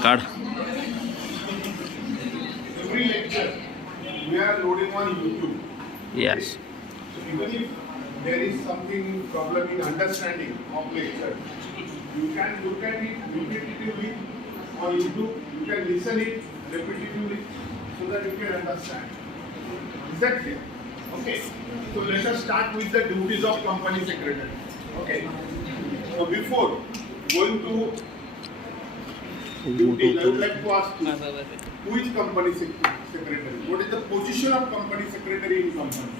Card. Every lecture we are loading on YouTube. Yes. So even if there is something problem in understanding of lecture, you can look at it repetitively on YouTube. You can listen it repetitively so that you can understand. Is that clear? Okay. So let us start with the duties of company secretary. Okay. So before going to duties, I would like to ask you, who is company secretary? What is the position of company secretary in company?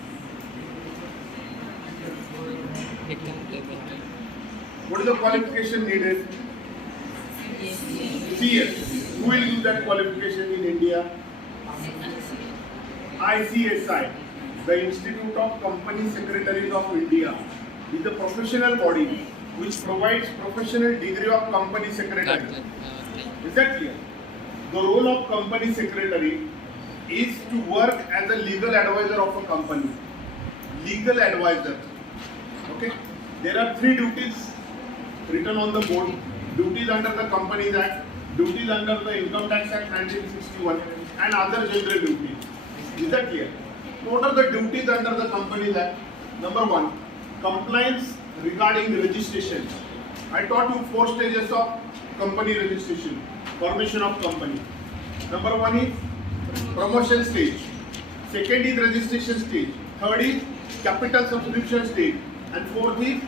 What is the qualification needed? CS. Who will give that qualification in India? ICSI, the Institute of Company Secretaries of India, is the professional body which provides professional degree of company secretary. Is that clear? The role of company secretary is to work as a legal advisor of a company. Legal advisor. Okay. There are 3 duties written on the board. Duties under the Companies Act, duties under the Income Tax Act 1961, and other general duties. Is that clear? What are the duties under the Companies Act? Number 1, compliance regarding registration. I taught you 4 stages of company registration, formation of company. Number 1 is promotion stage. Second is registration stage. Third is capital subscription stage. And fourth is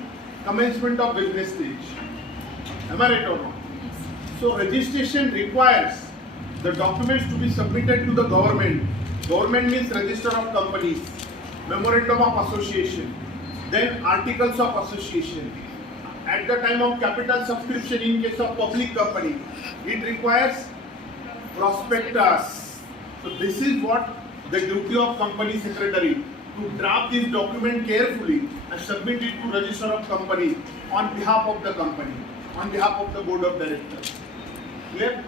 commencement of business stage. Am I right or not? So registration requires the documents to be submitted to the government. Government means register of companies, memorandum of association, then articles of association. At the time of capital subscription in case of public company, it requires prospectus. So this is what the duty of company secretary, to draft this document carefully and submit it to register of companies on behalf of the company, on behalf of the board of directors. Clear?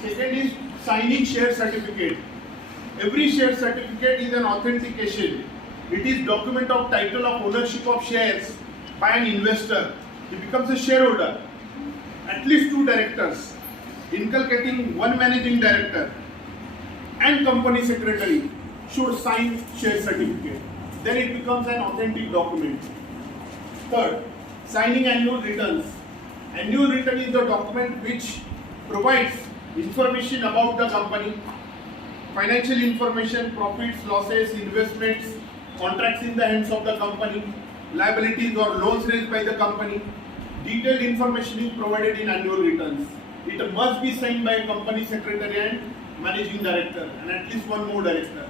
Second is signing share certificate. Every share certificate is an authentication. It is document of title of ownership of shares by an investor. He becomes a shareholder. At least 2 directors, inculcating 1 managing director and company secretary should sign share certificate. Then it becomes an authentic document. Third, signing annual returns. Annual return is the document which provides information about the company, financial information, profits, losses, investments, contracts in the hands of the company, liabilities or loans raised by the company. Detailed information is provided in annual returns. It must be signed by a company secretary and managing director and at least 1 more director.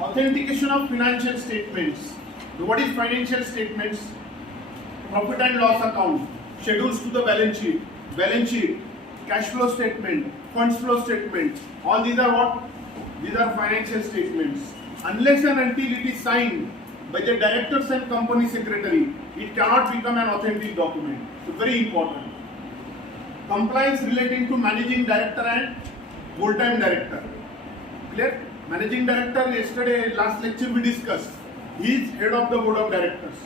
Authentication of financial statements. What is financial statements? Profit and loss account, schedules to the balance sheet, cash flow statement, funds flow statement. All these are what? These are financial statements. Unless and until it is signed by the directors and company secretary, it cannot become an authentic document. So very important. Compliance relating to managing director and full-time director. Clear? Managing director, yesterday last lecture we discussed. He is head of the board of directors.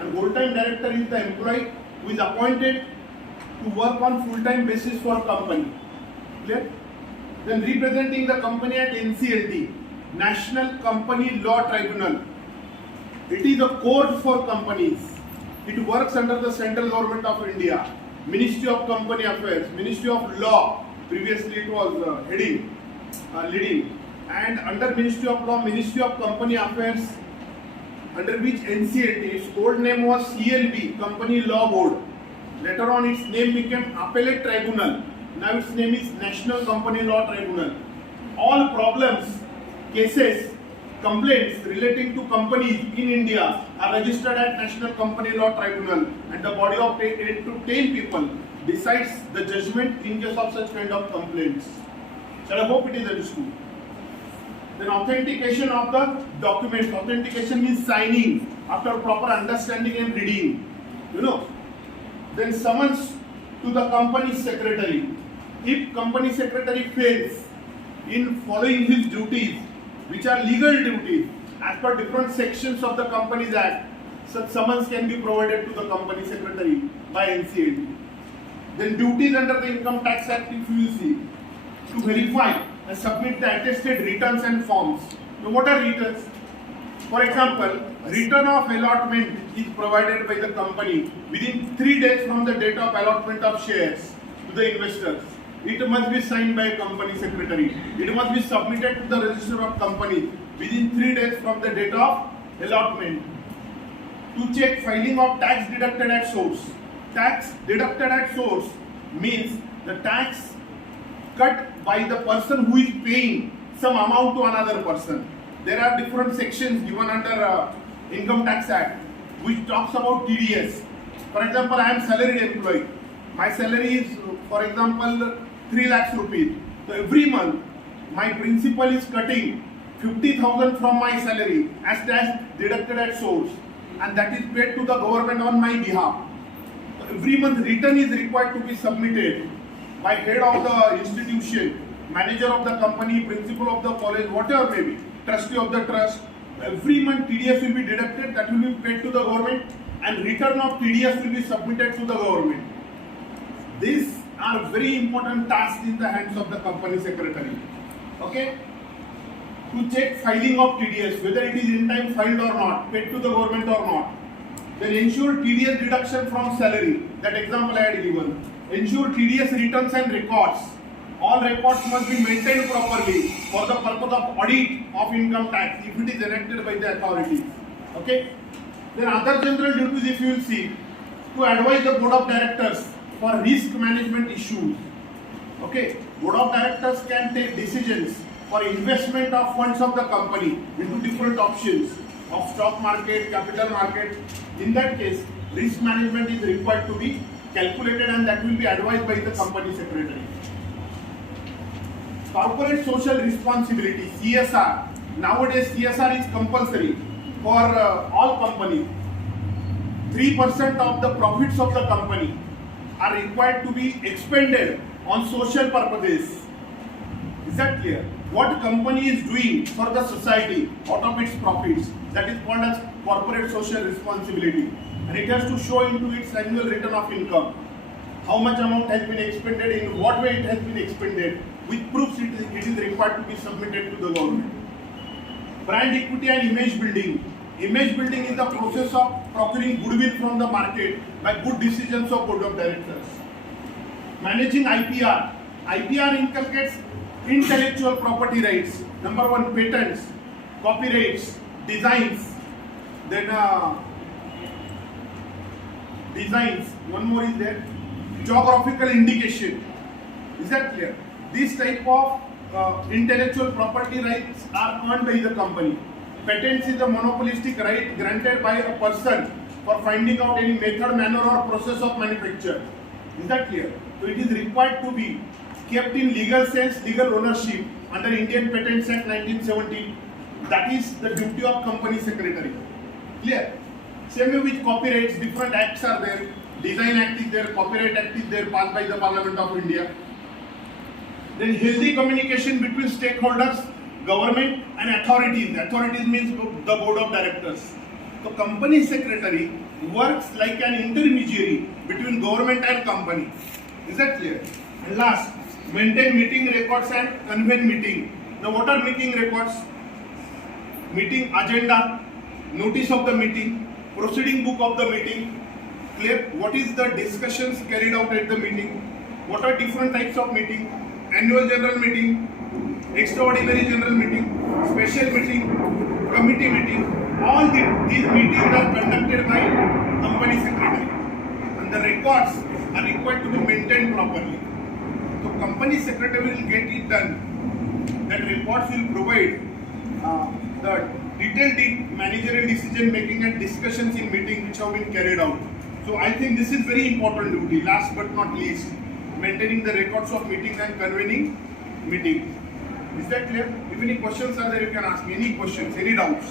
And full-time director is the employee who is appointed to work on full-time basis for company. Clear? Then representing the company at NCLT, National Company Law Tribunal. It is a court for companies. It works under the central government of India, Ministry of Company Affairs, Ministry of Law. Previously it was leading. And under Ministry of Law, Ministry of Company Affairs, under which NCLT, its old name was CLB, Company Law Board. Later on its name became Appellate Tribunal. Now its name is National Company Law Tribunal. All problems, cases, complaints relating to companies in India are registered at National Company Law Tribunal, and the body of 8 to 10 people decides the judgment in case of such kind of complaints. So I hope it is understood. Then authentication of the documents. Authentication means signing after proper understanding and reading. Then summons to the company secretary. If company secretary fails in following his duties, which are legal duties, as per different sections of the Companies Act, such summons can be provided to the company secretary by NCLT. Then duties under the Income Tax Act, if you will see, to verify and submit the attested returns and forms. Now what are returns? For example, return of allotment is provided by the company within 3 days from the date of allotment of shares to the investors. It must be signed by a company secretary. It must be submitted to the register of company within 3 days from the date of allotment. To check filing of tax deducted at source. Tax deducted at source means the tax cut by the person who is paying some amount to another person. There are different sections given under Income Tax Act which talks about TDS. For example, I am salaried employee. My salary is, for example, 3 lakhs rupees. So every month, my principal is cutting 50,000 from my salary as tax deducted at source, and that is paid to the government on my behalf. So every month, return is required to be submitted by head of the institution, manager of the company, principal of the college, whatever may be, trustee of the trust. Every month TDS will be deducted, that will be paid to the government, and return of TDS will be submitted to the government. These are very important tasks in the hands of the company secretary. Okay? To check filing of TDS, whether it is in time filed or not, paid to the government or not. Then ensure TDS deduction from salary. That example I had given. Ensure TDS returns and records. All records must be maintained properly for the purpose of audit of income tax if it is enacted by the authorities. Okay? Then other general duties, if you will see, to advise the board of directors for risk management issues. Okay? Board of directors can take decisions for investment of funds of the company into different options of stock market, capital market. In that case, risk management is required to be calculated, and that will be advised by the company secretary. Corporate social responsibility, CSR. Nowadays CSR is compulsory for all companies. 3% of the profits of the company are required to be expended on social purposes. Is that clear? What company is doing for the society out of its profits, that is called as corporate social responsibility, and it has to show into its annual return of income how much amount has been expended, in what way it has been expended, with proofs it is required to be submitted to the government. Brand equity and image building. Image building is the process of procuring goodwill from the market by good decisions of board of directors. Managing IPR. IPR inculcates intellectual property rights. Number 1, patents, copyrights, designs. Then designs. One more is there. Geographical indication. Is that clear? This type of intellectual property rights are earned by the company. Patents is a monopolistic right granted by a person for finding out any method, manner or process of manufacture. Is that clear? So it is required to be kept in legal sense, legal ownership under Indian Patents Act 1970. That is the duty of company secretary. Clear? Same way with copyrights, different acts are there. Design Act is there, Copyright Act is there, passed by the Parliament of India. Then healthy communication between stakeholders, government and authorities. Authorities means the board of directors. So company secretary works like an intermediary between government and company. Is that clear? And last, maintain meeting records and convene meeting. Now what are meeting records? Meeting agenda, notice of the meeting, proceeding book of the meeting. Clear? What is the discussions carried out at the meeting? What are different types of meeting? Annual general meeting, extraordinary general meeting, special meeting, committee meeting. All these meetings are conducted by company secretary, and the records are required to be maintained properly. So company secretary will get it done. That reports will provide the detailed managerial decision making and discussions in meeting which have been carried out. So I think this is very important duty. Last but not least, maintaining the records of meetings and convening meetings. Is that clear? If any questions are there, you can ask me. Any questions, any doubts?